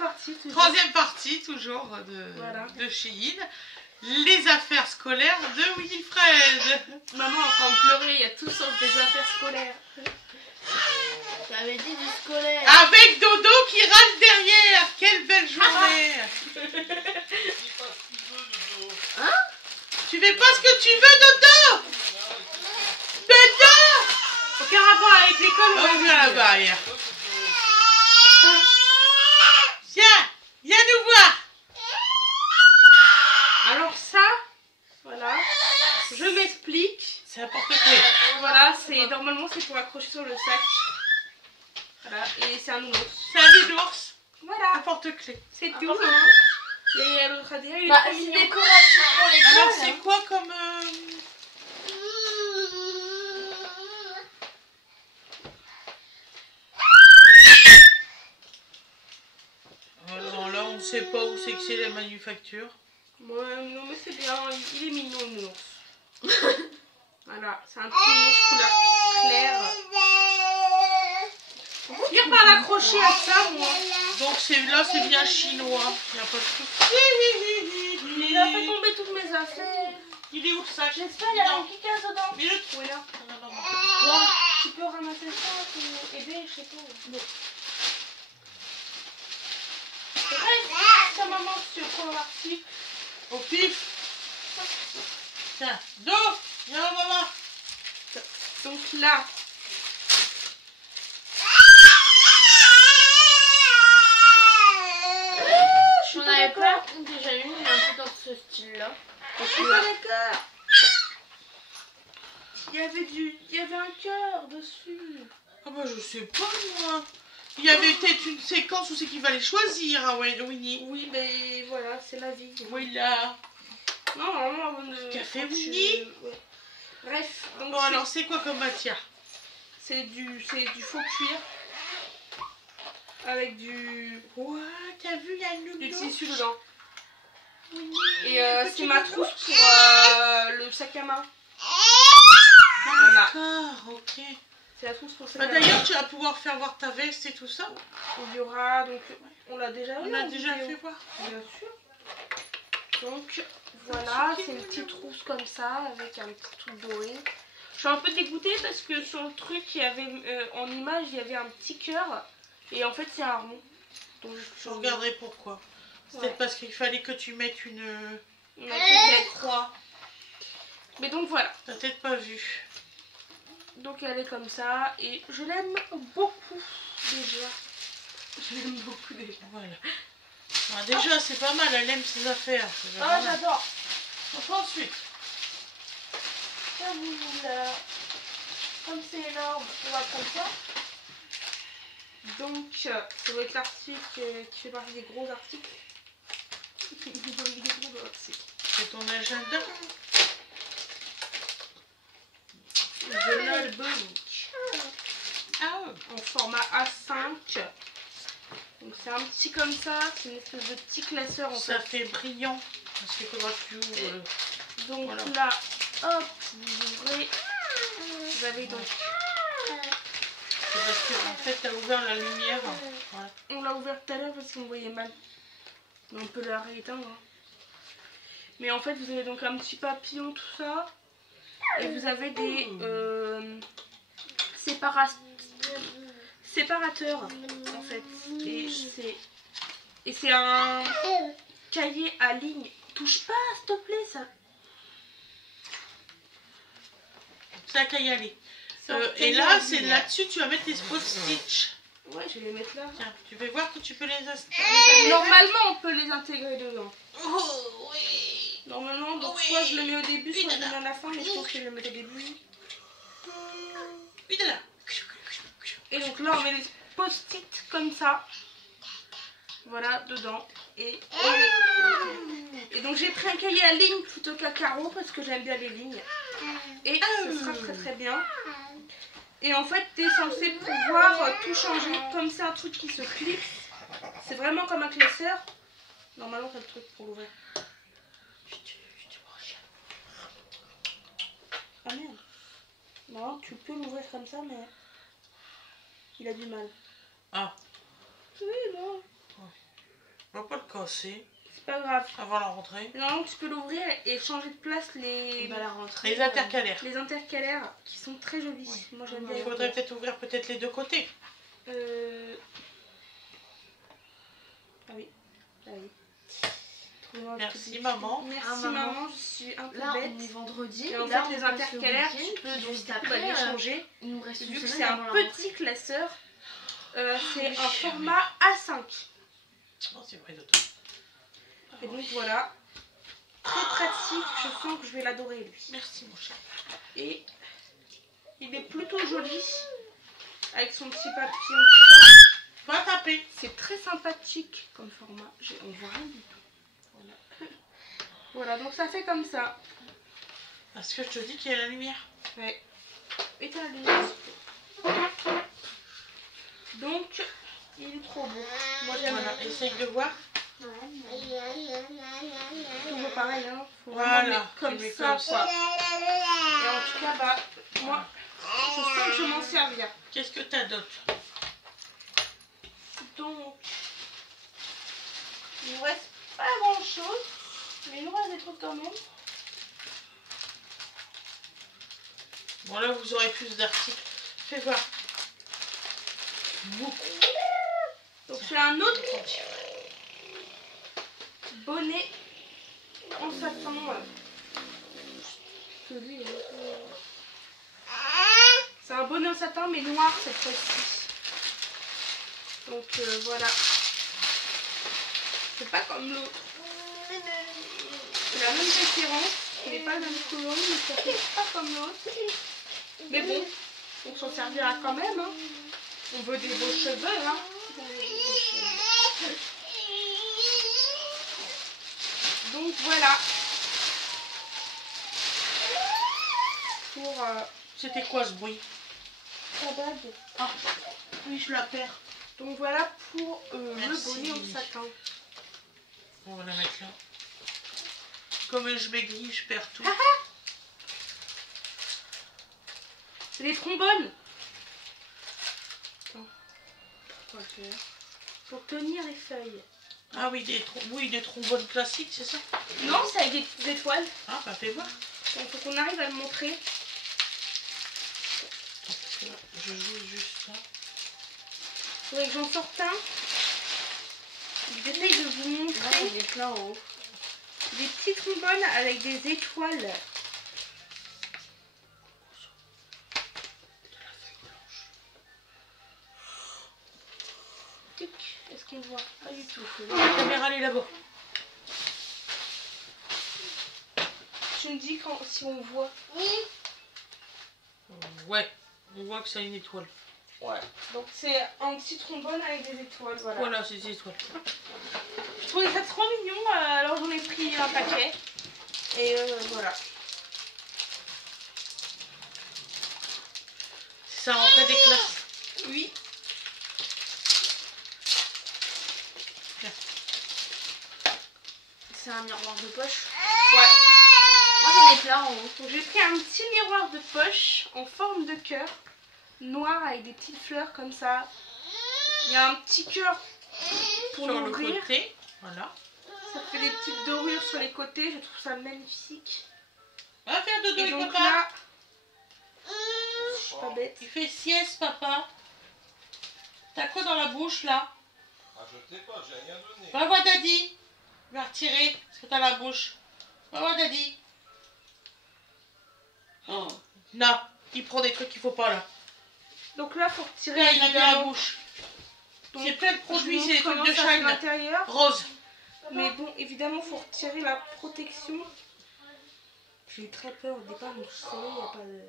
partie. Toujours. Troisième partie, toujours, de Shein. Les affaires scolaires de Winifred. Maman est en train de pleurer, il y a tout sauf des affaires scolaires. T'avais dit du scolaire. Avec Dodo qui râle derrière. Quelle belle journée. Hein? Tu fais pas ce que tu veux, Dodo. Dodo. Aucun rapport avec l'école. On vient la barrière. Viens nous voir. Alors ça, voilà, je m'explique. C'est un porte-clés. Voilà, normalement c'est pour accrocher sur le sac. Voilà, et c'est un nounours. C'est un nounours. Voilà, Un porte-clés. c'est tout. Et l'autre a dit, il est Bah, trop c'est mignon. décoratif pour l'école. Alors c'est quoi comme... Alors là on ne sait pas où c'est que c'est la manufacture. Ouais, non mais c'est bien, il est mignon le nounours. Voilà, c'est un petit nounours couleur claire. On va finir par l'accrocher à ça, moi. Donc là c'est bien chinois. Il n'y a pas de souci. Il a fait tomber toutes mes affaires. Il est où le sac? J'espère qu'il y a un Kika dedans. Mais le Oui, là. Quoi? Tu peux ramasser ça pour aider, je sais pas. Bon. Bref, sa maman sur le article. Au pif. Tiens, Do, viens au maman. Donc là, J'en avais pas déjà une, mais un peu dans ce style-là. je suis pas d'accord. Il y avait un cœur dessus. Ah bah je sais pas moi. Il y avait peut-être une séquence où c'est qu'il fallait choisir, hein, Winnie. Oui, mais voilà, c'est la vie. Voilà. Non, vraiment, avant de... Café quand tu- Winnie. Ouais. Bref, donc Bon alors c'est quoi comme matière? c'est du faux cuir avec du Ouah, t'as vu, il y a le tissu nounours. dedans. Winnie, Et petit c'est ma nounours. trousse pour le sac à main. Voilà. D'accord, ok. C'est la trousse pour le sac Bah, à main. d'ailleurs tu vas pouvoir faire voir ta veste et tout ça. Il y aura donc on l'a déjà vu. On a en déjà vidéo. fait voir. Bien sûr. Donc voilà, c'est une petite trousse comme ça avec un petit truc doré. Je suis un peu dégoûtée parce que sur le truc il y avait en image il y avait un petit cœur et en fait c'est un rond. Donc Je regarderai pourquoi. C'est Ouais. peut-être parce qu'il fallait que tu mettes une... on a fait la croix. Mais donc voilà. T'as peut-être pas vu. Donc elle est comme ça et je l'aime beaucoup déjà. Je l'aime beaucoup déjà. Voilà. Ah, déjà c'est pas mal, elle aime ses affaires. c'est déjà Ah pas mal. j'adore. Enfin, ensuite. J'avoue là. Comme c'est énorme, on va prendre ça. Donc ça va être l'article qui fait partie des gros articles. Des gros articles. C'est ton agenda. Journal book. Ah En format A5. Donc c'est un petit comme ça, c'est une espèce de petit classeur en ça fait. fait brillant. Parce qu'il faudra que tu ouvres. Donc voilà. là, hop, vous ouvrez. Vous avez donc, C'est parce que en fait t'as ouvert la lumière. Voilà. on l'a ouvert tout à l'heure parce qu'on voyait mal. Mais on peut la rééteindre. Hein. Mais en fait vous avez donc un petit papillon tout ça. Et vous avez des séparateurs en fait. Et c'est un cahier à ligne. Touche pas s'il te plaît ça. Ça qu'à y aller. C'est un Et cahier là, à c'est ligne. là-dessus tu vas mettre les post-stitch. Ouais, je vais les mettre là. Tiens, tu vais voir que tu peux les installer. Normalement, on peut les intégrer dedans. Oh oui. Normalement, donc Oui. soit je le mets au début, soit je le Oui, mets à la fin, mais je pense que je le mets au début. Oui, de là. Et donc là, on met les post-it comme ça. Voilà, dedans. Et donc j'ai pris un cahier à ligne plutôt qu'à carreau parce que j'aime bien les lignes. Et ce sera très très bien. Et en fait, tu es censé pouvoir tout changer. Comme c'est un truc qui se clipse, c'est vraiment comme un classeur. Normalement, tu as le truc pour l'ouvrir. Ah merde. Non, tu peux l'ouvrir comme ça, mais il a du mal. Ah. Oui, non. On va pas le casser C'est pas grave. avant la rentrée. Normalement, tu peux l'ouvrir et changer de place les... On va la rentrer. Les intercalaires. Les intercalaires qui sont très jolis. Oui. Moi j'aime Il bien. faudrait peut-être ouvrir peut-être les deux côtés. Ah oui. Ah oui. Trouvez-moi Merci, tout maman. Merci Ah, maman. maman, je suis un peu Là, bête. on est vendredi. Et en là, fait, les on passe le intercalaires, week-end, tu peux puis donc juste du coup, après, les changer. il nous reste une Vu que semaine c'est un avant la rentrée. petit classeur, c'est Oui, un oui. format A5. Non, c'est vrai, d'autres. Et donc voilà. Très pratique, je sens que je vais l'adorer lui. Merci, mon cher. Et il est plutôt joli. Avec son petit papillon, tout ça. Va taper. C'est très sympathique comme format. On voit rien du tout. Voilà. Voilà, donc ça fait comme ça. Parce que je te dis qu'il y a la lumière. Ouais. Éteins la lumière. Donc, il est trop beau. Moi j'aime. Voilà, essaye de voir. Toujours pareil, hein. Faut Voilà, vraiment mettre comme tu mets ça, comme ça. quoi. Et en tout cas, bah, moi, je sens que je m'en servir. Qu'est-ce que t'as d'autre? Donc, il nous reste pas grand chose, mais il nous reste des trucs quand même. Bon, là, vous aurez plus d'articles. Fais voir. Beaucoup. Donc, c'est un autre bonnet en satin. Que lui, c'est un bonnet en satin, mais noir cette fois-ci. Donc, voilà. C'est pas comme l'autre. C'est la même référence. Il n'est pas le même couleur, mais ça fait pas comme l'autre. Mais bon, on s'en servira quand même. Hein. On veut des beaux cheveux. Hein. Donc voilà. Pour C'était quoi ce bruit? la bague. Ah, oui, je la perds. Donc voilà pour le Merci. bonnet en satin. On va la mettre là. Comme je maigris, je perds tout. C'est des trombones. Attends. Quoi faire? Pour tenir les feuilles. Ah oui, des trombones classiques, c'est ça? Non, c'est avec des petites étoiles. Ah, bah fais voir. Donc faut qu'on arrive à le montrer. Parce que là, je joue juste ça. Faudrait que j'en sorte un. J'essaye de vous montrer Il est plein en haut. des petits trombones avec des étoiles. Est-ce qu'on voit? Pas du tout. La caméra, elle est là-bas. Tu me dis quand, si on voit. Ouais, on voit que ça a une étoile. Ouais. Donc c'est un petit trombone avec des étoiles. Voilà. Voilà, c'est des étoiles. Je trouvais ça trop mignon, alors j'en ai pris un paquet. Et voilà. Ça rentrait des classes. Oui. C'est un miroir de poche. Ouais. Moi j'en ai plein en haut. Donc j'ai pris un petit miroir de poche en forme de cœur. Noir avec des petites fleurs comme ça. Il y a un petit cœur pour Sur le l'ouvrir. côté. Voilà. Ça fait des petites dorures sur les côtés. Je trouve ça magnifique. Va faire dodo, Et donc papa. là, je suis pas bête. Il fait sieste, papa. T'as quoi dans la bouche, là? Ah, je sais pas, j'ai rien donné. Va voir Daddy. Va retirer ce que t'as dans la bouche. Va voir Daddy. Oh. Non, il prend des trucs qu'il faut pas, là. Donc là, faut retirer Là, il a mis dans la évidemment. bouche. Donc, C'est plein de je produits, vous c'est des montre trucs de comment ça fait Shine. l'intérieur. Rose. Mais bon, évidemment, faut retirer la protection. J'ai eu très peur au départ, mais je savais, il n'y a pas de...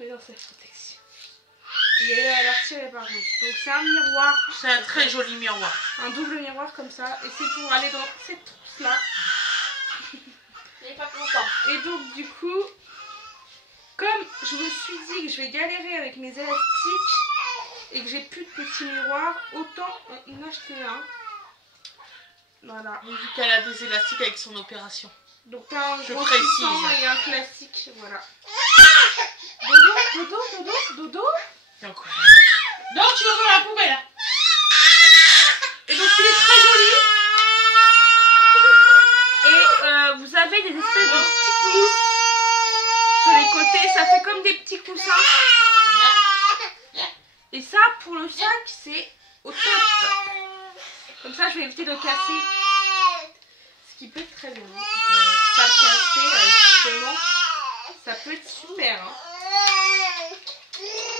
Mais non, c'est la protection. Il y a la retirer par contre. Donc c'est un miroir. C'est un très joli miroir. Un double miroir comme ça. Et c'est pour aller dans cette trousse-là. Il est pas content. Et donc du coup, comme je me suis dit que je vais galérer avec mes élastiques et que j'ai plus de petits miroirs, autant en acheter un. Voilà. Vu qu'elle a des élastiques avec son opération. Donc t'as un Je gros précise. 600 et un classique, voilà. Dodo, dodo, dodo, dodo. Donc, non, tu vas dans la poubelle. Et donc il est très joli. a comme des petits coussins. Et ça, pour le sac, c'est au top. Comme ça, je vais éviter de casser. Ce qui peut être très bien. Pas casser, justement. Ça peut être super. Hein.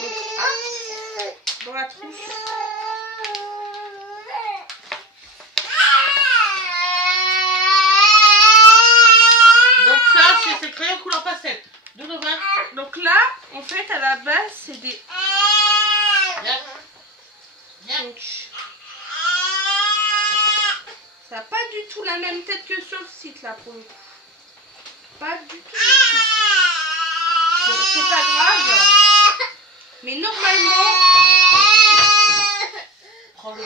Donc, hop, dans la trousse. Donc ça, c'est ces crayons couleur pastel. De Nova. Donc là, en fait, à la base, c'est des... Donc, ça n'a pas du tout la même tête que sur le site, là, pour le coup. Pas du tout. Bon, c'est pas grave. Mais normalement... Prends-le.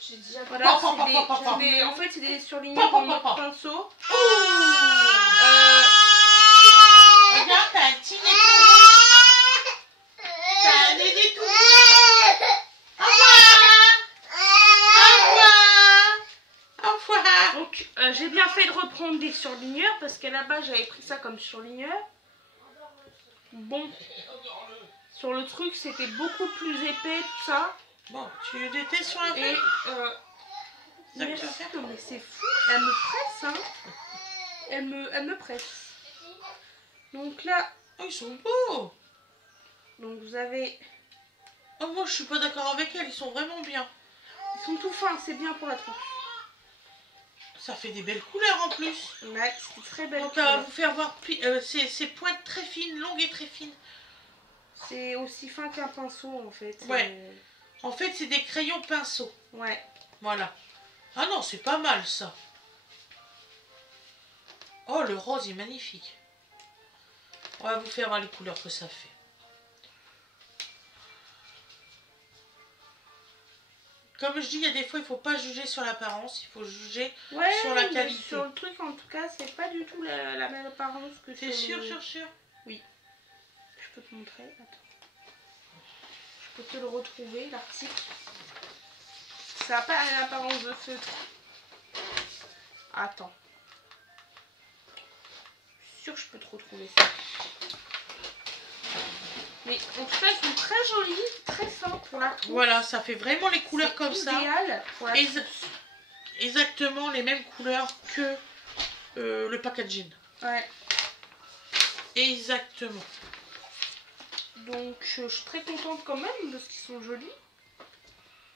J'ai déjà Voilà, c'est des... En fait, c'est des surligneurs en mode pinceau. Regarde, t'as un petit nez tout rouge. T'as un nez tout rouge. Au revoir. Donc, j'ai bien fait de reprendre des surligneurs parce qu'à la base, j'avais pris ça comme surligneur. Bon, sur le truc, c'était beaucoup plus épais, tout ça. Bon, tu étais sur la Et... feuille. merci, non, mais c'est fou. Elle me presse, hein. Elle me presse. Donc là... Oh, ils sont beaux. Donc vous avez... Oh, moi, je suis pas d'accord avec elle. Ils sont vraiment bien. Ils sont tout fins, c'est bien pour la trousse. Ça fait des belles couleurs en plus. Ouais, c'est très belle. Donc, à vous faire voir ces pointes très fines, longues et très fines. C'est aussi fin qu'un pinceau en fait. Ouais. En fait, c'est des crayons pinceaux. Ouais. Voilà. Ah non, c'est pas mal ça. Oh, le rose est magnifique. On va vous faire voir les couleurs que ça fait. Comme je dis, il y a des fois, il ne faut pas juger sur l'apparence, il faut juger sur la qualité. Sur le truc, en tout cas, c'est pas du tout la même apparence que c'est sur... sûr. Oui. Je peux te montrer. Attends. Je peux te le retrouver, l'article. Ça n'a pas la même apparence de feutre. Attends. Je suis sûre que je peux te retrouver ça. Mais en tout cas, ils sont très jolis, très simples pour la trousse. Voilà, ça fait vraiment les couleurs comme ça. Idéal pour la trousse. Exactement les mêmes couleurs que le packaging. Ouais. Exactement. Donc, je suis très contente quand même parce qu'ils sont jolis.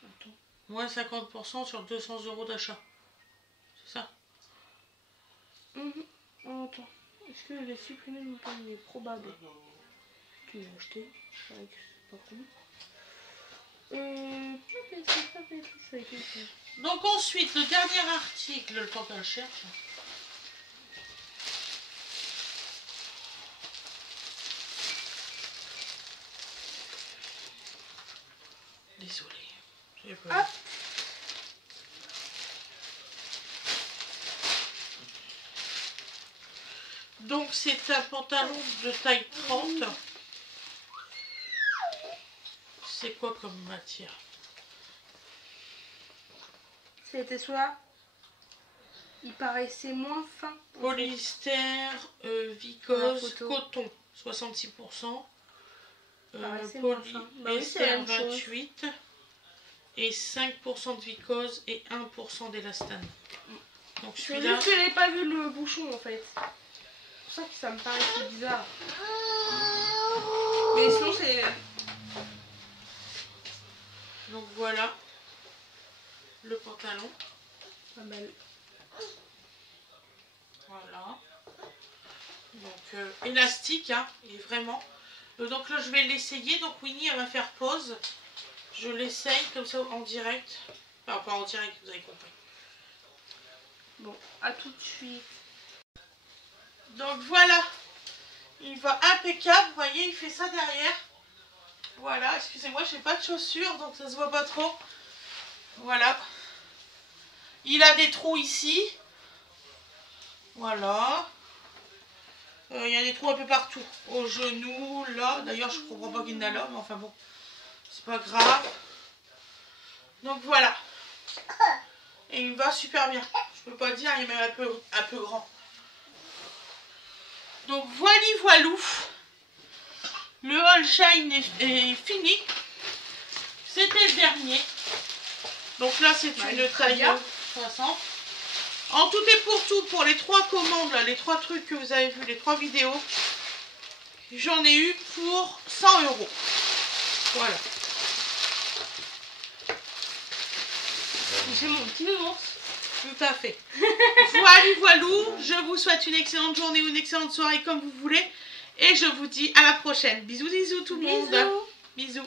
Attends. Moins 50% sur 200 € d'achat. C'est ça? Attends. Est-ce que j'ai supprimé mon panier? Probable. Tu l'as acheté. C'est vrai que c'est pas con. Donc ensuite, le dernier article, le temps qu'elle cherche. Désolée. Hop. Donc c'est un pantalon de taille 30. C'est quoi comme matière? C'était soit... Il paraissait moins fin. Polyester, vicose, coton, 66%. Polyester, 28%. Et 5% de vicose et 1% d'élastane. Donc celui-là... Je n'ai pas vu le bouchon en fait. C'est pour ça que ça me paraissait bizarre. Mais sinon c'est... Donc voilà le pantalon. Pas mal. Voilà. Donc élastique, hein, il est vraiment. Donc là je vais l'essayer. Donc Winnie elle va faire pause. Je l'essaye comme ça en direct. Enfin pas en direct, vous avez compris. Bon, à tout de suite. Donc voilà. Il va impeccable. Vous voyez, il fait ça derrière. Voilà, excusez-moi, j'ai pas de chaussures, donc ça se voit pas trop. Voilà. Il a des trous ici. Voilà. Il y a des trous un peu partout. Au genou, là. D'ailleurs, je comprends pas qu'il y en a là, mais enfin bon. C'est pas grave. Donc voilà. Et il me va super bien. Je peux pas dire, il est même un peu grand. Donc voilou. Le All Shine est fini. C'était le dernier. Donc là, c'est une très bien. 60. En tout et pour tout, pour les 3 commandes, là, les 3 trucs que vous avez vus, les 3 vidéos, j'en ai eu pour 100 €. Voilà. C'est mon petit nounours. Tout à fait. Voilou, je vous souhaite une excellente journée ou une excellente soirée comme vous voulez. Et je vous dis à la prochaine. Bisous, bisous tout le monde. Bisous.